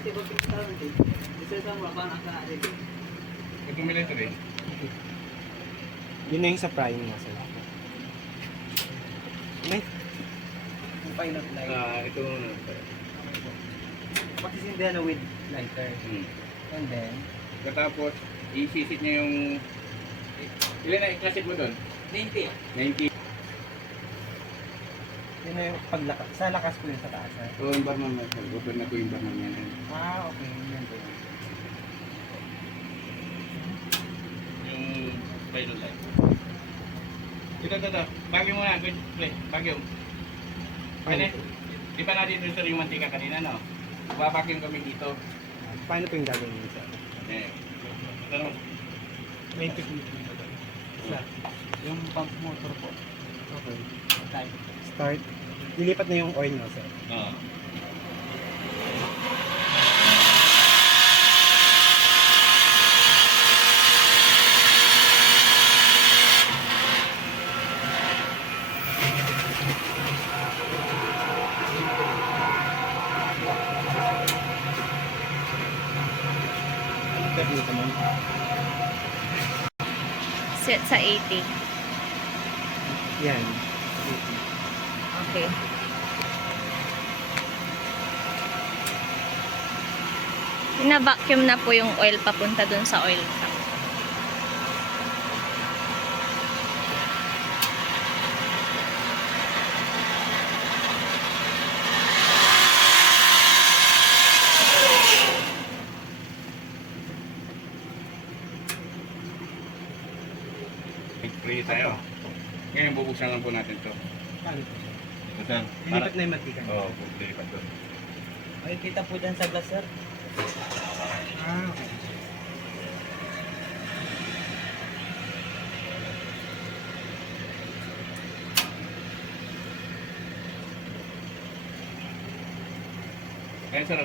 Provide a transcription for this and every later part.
Bumili ito rin. Yun na yung sa prime mo, sir. May pilot light. Ito muna. Patisindihan na with lighter. And then, Katapos, isisit niya yung... Ilan na ikasit mo doon? 90. 90. Yun na yung paglakas. Sa lakas po yun sa taas, sir. So, yung barman mo. Open na ko yung barman yan. Okay. Yan po. Yung pilot light. Ito. Bagyo muna. Good play. Bagyo. Kani, di ba natin ito yung mantika kanina, no? Babakin kami dito. Paano po yung gagawin yun, sir? Ano? 90 feet. Yung pump motor po. Okay. Time. Start. Lilipat na yung oil, no, sir? Oo. Dito naman. Set sa 80. Yan. Okay. Na-vacuum na po yung oil papunta dun sa oil tank. Free tayo. Ngayon, bubuksan lang po natin ito. Paano po, sir? Ito saan? Lilipat na yung mantika. Oo, lilipat doon. Ay, kita po dyan sa glass, sir. Okay. Ayan, sir.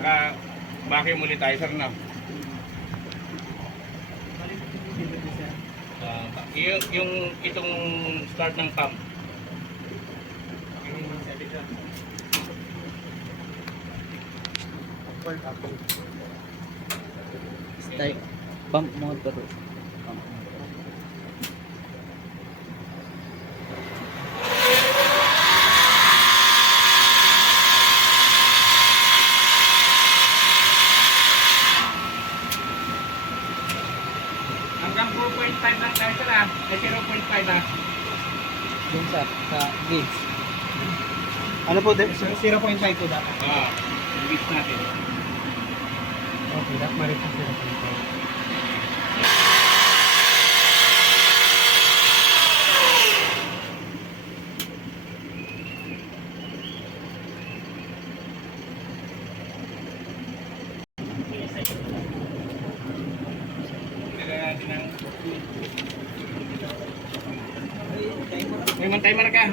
Saka, vacuum ulit tayo, sir, na. Yung itong start ng pump. Start. Pump motor. Pump motor. Hanggang 4.5 lang tayo, sir, ah. Ay, 0.5, ah. Yung sa gauge. Ano po, 0.5 po dapat. Yung bits natin. Okay, dapat marit po 0.5. Nilagyan natin ng... May mga timer ka.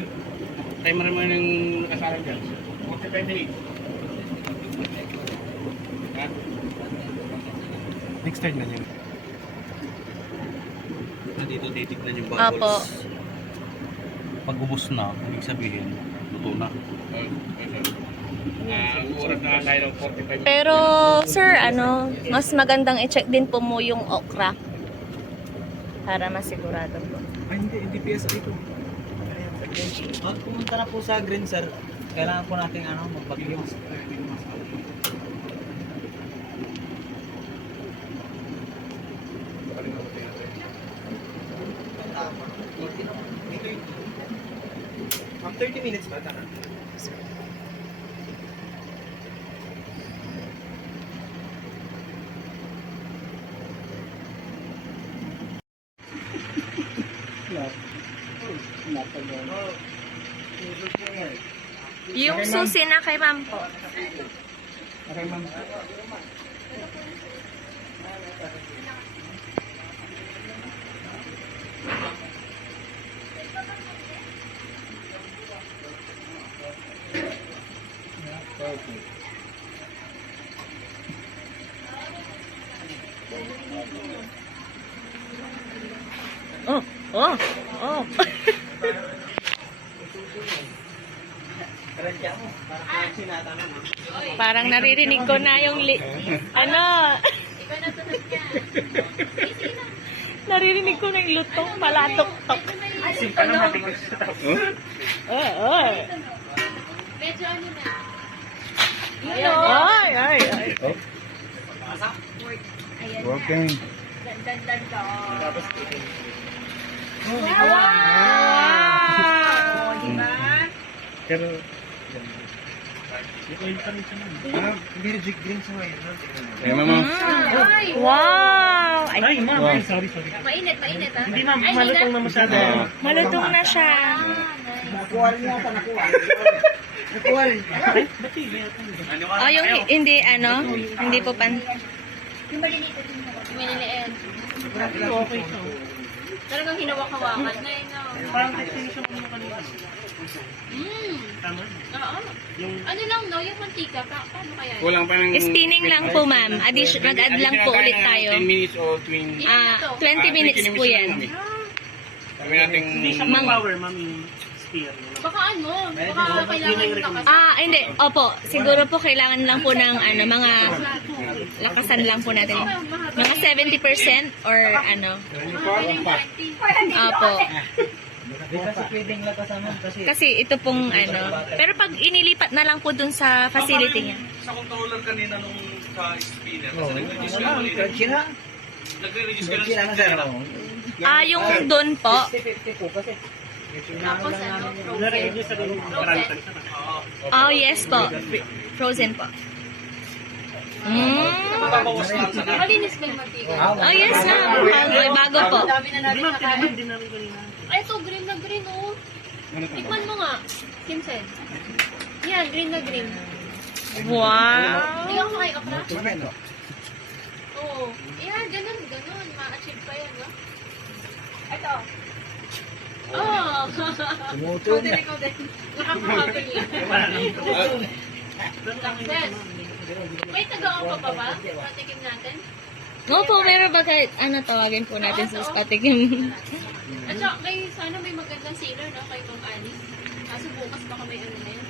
Timer mo yung nakasalang dyan. 45 minutes. Ha? Next turn na niya. Dito titignan yung Apo. bubbles. Pag ubos na, ibig sabihin, luto na. Oras na tayo ng 45 minutes. Pero, sir, mas magandang i-check din po mo yung okra. Para masigurado po. Ay, hindi PSI ito. Pag pumunta na po sa green, sir, kailangan po natin mag-vacuum. Ang 30 minutes ba? Tara. Yung susi na kay ma'am po. Okay, ma'am. Oh, oh, oh. Parang naririnig ko na yung ano? Naririnig ko na yung lutong palatok-tok. Ano? Oh. Medyo ano na. Ay, ay, ay. Walking. Wow! Pero, Virgin green sa ngayon. Eh, mama. Wow! Ay, ay, ma'am, Wow. ay, sorry. Mainit ha? Hindi, ma'am, malutong na masyado. malutong na siya. Nakuha rin yata, nakuha. Nakuha rin. Oh, yung hindi, ano? Hindi po pan... Yung maliliit. Okay to. Talagang hinawak-hawakan na yun. Parang definition mo na kanina. Tama? Oo. Yung, Ano lang no, yung mantika, paano kaya yun? Kulang pa ng... Spinning lang po, ma'am. Mag-add lang po ulit tayo. 10 minutes o 20... Ah, 20 minutes po yan. Sabi natin... hindi siya power, ma'am, yung spear. Baka ano, baka kailangan takas. Ah, hindi. Opo. Siguro po kailangan lang po ng ano, mga lakasan lang po natin. Mga 70% or ano. Opo. Di kasi pwedeng lakasan nun kasi Kasi ito pong ano. Pero pag inilipat na lang po dun sa facility niya. Sa controller kanina nung sa spinner, kasi nag-reduce ka wala, ulit. Virgin ha? Nag-reduce ka Virgin ng ano sir? Ah, yung dun po. 50-50 po kasi. Tapos ano, Nare-reduce sa marami pa. Oh, yes po. Frozen po. Mababawas lang sa malinis ba yung mantika? Oh, yes ma'am. Okay, bago po. Dami na Hindi, namin ma'am, nakain. tinamad din namin kanina. Ay, ito, green na green, oh. Tikman mo nga, Kim said. Yan, green na green. Wow. Hindi ako kay okra? Oo. Yan, ganun. Ma-achieve pa yan, no? Ito. Oh! Tumutun na. Ikaw din. Nakakakabili. Success. May taga-opa pa ba? Patikim natin? Opo, meron ba kahit ano tawagin po natin sa patikim? At saka, sana may magandang sealer, no? Kay Ma'am Alice. Kaso bukas baka may ano na yan.